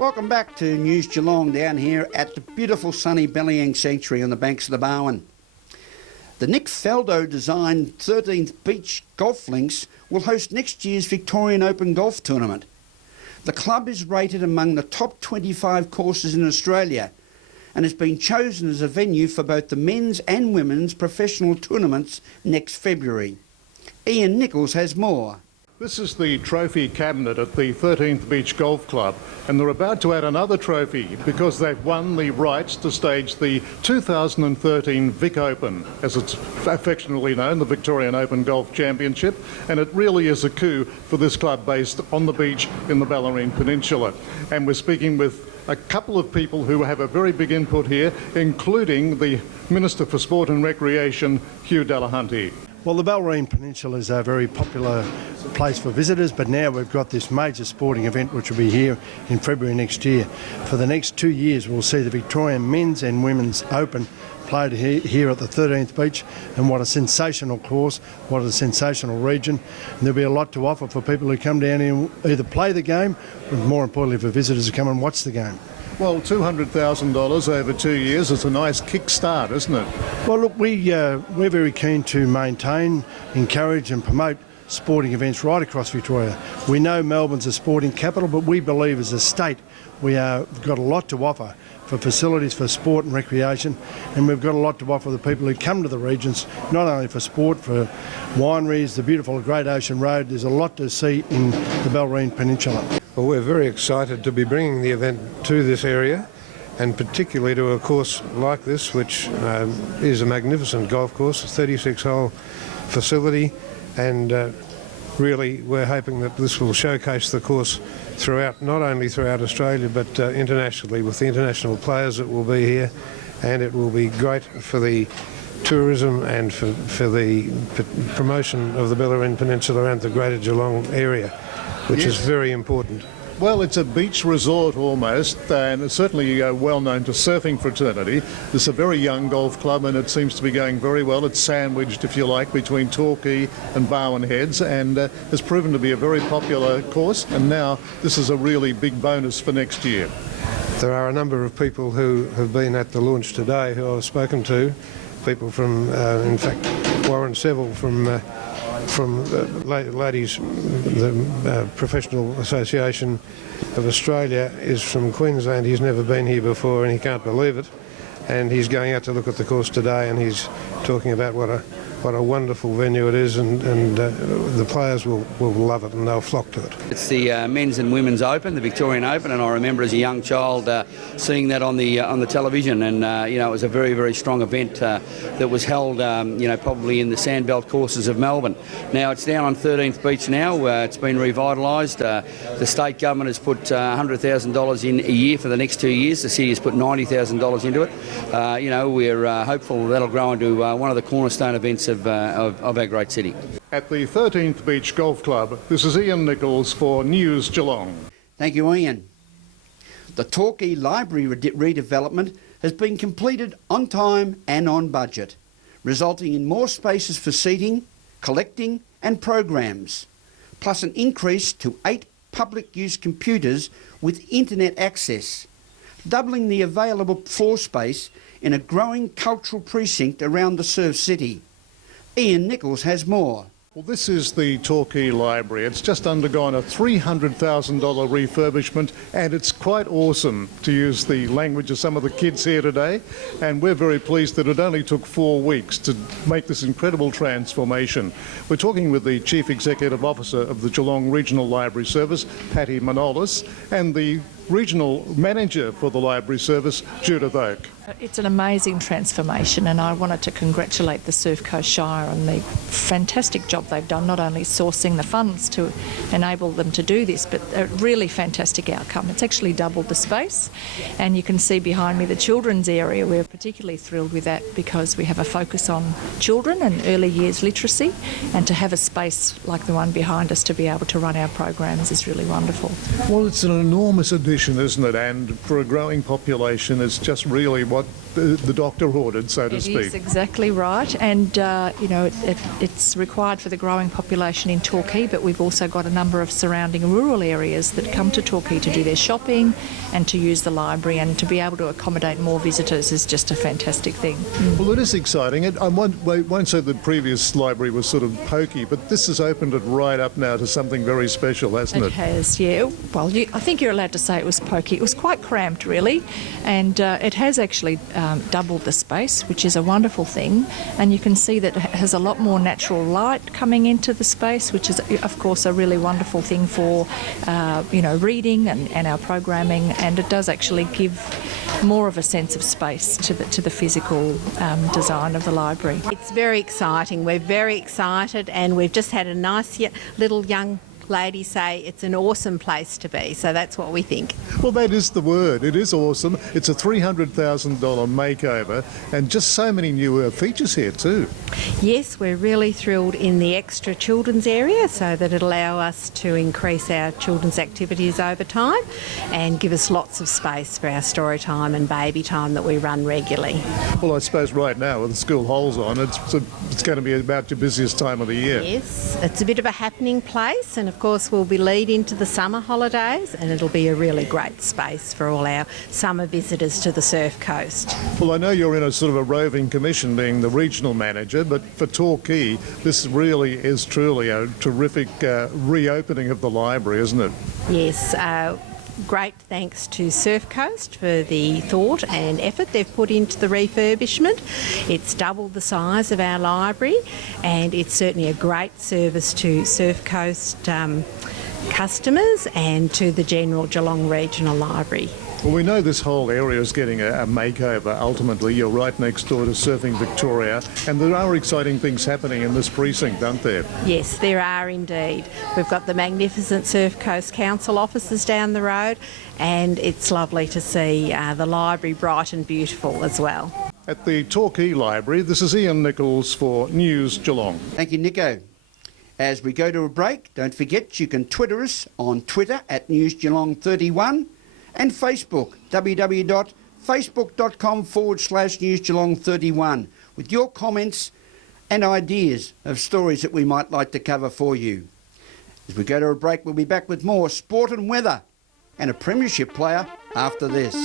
Welcome back to News Geelong down here at the beautiful sunny Bellying Sanctuary on the banks of the Barwon. The Nick Faldo designed 13th Beach Golf Links will host next year's Victorian Open Golf Tournament. The club is rated among the top 25 courses in Australia and has been chosen as a venue for both the men's and women's professional tournaments next February. Ian Nichols has more. This is the trophy cabinet at the 13th Beach Golf Club, and they're about to add another trophy because they've won the rights to stage the 2013 Vic Open, as it's affectionately known, the Victorian Open Golf Championship, and it really is a coup for this club based on the beach in the Bellarine Peninsula. And we're speaking with a couple of people who have a very big input here, including the Minister for Sport and Recreation, Hugh Delahunty. Well, the Bellarine Peninsula is a very popular place for visitors, but now we've got this major sporting event which will be here in February next year. For the next 2 years, we'll see the Victorian Men's and Women's Open played here at the 13th Beach, and what a sensational course, what a sensational region. And there'll be a lot to offer for people who come down here and either play the game, but more importantly for visitors to come and watch the game. Well, $200,000 over 2 years is a nice kick-start, isn't it? Well, look, we're very keen to maintain, encourage and promote sporting events right across Victoria. We know Melbourne's a sporting capital, but we believe as a state we've got a lot to offer for facilities for sport and recreation, and we've got a lot to offer the people who come to the regions, not only for sport, for wineries, the beautiful Great Ocean Road. There's a lot to see in the Bellarine Peninsula. Well, we're very excited to be bringing the event to this area, and particularly to a course like this, which is a magnificent golf course, a 36-hole facility, and really we're hoping that this will showcase the course throughout, not only throughout Australia, but internationally, with the international players that will be here, and it will be great for the tourism and for the promotion of the Bellarine Peninsula and the Greater Geelong area, which is very important. Well, it's a beach resort almost, and it's certainly well known to surfing fraternity. It's a very young golf club, and it seems to be going very well. It's sandwiched, if you like, between Torquay and Barwon Heads, and has proven to be a very popular course. And now this is a really big bonus for next year. There are a number of people who have been at the launch today who I've spoken to. People from, in fact, Warren Seville from Ladies, the Professional Association of Australia, is from Queensland. He's never been here before and he can't believe it. And he's going out to look at the course today, and he's talking about what a wonderful venue it is, and the players will love it and they'll flock to it. It's the Men's and Women's Open, the Victorian Open, and I remember as a young child seeing that on the television, and it was a very, very strong event that was held probably in the sandbelt courses of Melbourne. Now it's down on 13th Beach now. It's been revitalised. The state government has put $100,000 in a year for the next 2 years. The city has put $90,000 into it. We're hopeful that'll grow into one of the cornerstone events of our great city. At the 13th Beach Golf Club, this is Ian Nichols for News Geelong. Thank you, Ian. The Torquay Library redevelopment has been completed on time and on budget, resulting in more spaces for seating, collecting and programs, plus an increase to 8 public use computers with internet access, doubling the available floor space in a growing cultural precinct around the surf city. Ian Nichols has more. Well, this is the Torquay Library. It's just undergone a $300,000 refurbishment, and it's quite awesome, to use the language of some of the kids here today. And we're very pleased that it only took 4 weeks to make this incredible transformation. We're talking with the Chief Executive Officer of the Geelong Regional Library Service, Patty Manolis, and the Regional Manager for the Library Service, Judith Oak. It's an amazing transformation, and I wanted to congratulate the Surf Coast Shire on the fantastic job they've done, not only sourcing the funds to enable them to do this, but a really fantastic outcome. It's actually doubled the space, and you can see behind me the children's area. We're particularly thrilled with that because we have a focus on children and early years literacy, and to have a space like the one behind us to be able to run our programs is really wonderful. Well, it's an enormous addition nutrition, isn't it? And for a growing population, it's just really what the doctor ordered, so to speak. It is exactly right, and it's required for the growing population in Torquay, but we've also got a number of surrounding rural areas that come to Torquay to do their shopping and to use the library, and to be able to accommodate more visitors is just a fantastic thing. Well, it is exciting. I won't say the previous library was sort of pokey, but this has opened it right up now to something very special, hasn't it? It has, yeah. Well, I think you're allowed to say it was pokey. It was quite cramped, really, and it has actually doubled the space, which is a wonderful thing. And you can see that it has a lot more natural light coming into the space, which is, of course, a really wonderful thing for, reading and our programming. And it does actually give more of a sense of space to the physical design of the library. It's very exciting. We're very excited, and we've just had a nice little young lady say it's an awesome place to be, so that's what we think. Well, that is the word. It is awesome. It's a $300,000 makeover, and just so many new features here too. Yes, we're really thrilled in the extra children's area, so that it'll allow us to increase our children's activities over time and give us lots of space for our story time and baby time that we run regularly. Well, I suppose right now with the school holes on, it's going to be about your busiest time of the year. Yes, it's a bit of a happening place, and of course we'll be lead into the summer holidays, and it'll be a really great space for all our summer visitors to the Surf Coast. Well, I know you're in a sort of a roving commission being the regional manager, but for Torquay, this really is truly a terrific reopening of the library, isn't it? Yes. Great thanks to Surf Coast for the thought and effort they've put into the refurbishment. It's doubled the size of our library, and it's certainly a great service to Surf Coast customers and to the general Geelong Regional Library. Well, we know this whole area is getting a makeover ultimately. You're right next door to Surfing Victoria, and there are exciting things happening in this precinct, aren't there? Yes, there are indeed. We've got the magnificent Surf Coast Council offices down the road, and it's lovely to see the library bright and beautiful as well. At the Torquay Library, this is Ian Nichols for News Geelong. Thank you, Nico. As we go to a break, don't forget you can Twitter us on Twitter at NewsGeelong31 and Facebook, www.facebook.com/NewsGeelong31, with your comments and ideas of stories that we might like to cover for you. As we go to a break, we'll be back with more sport and weather and a premiership player after this.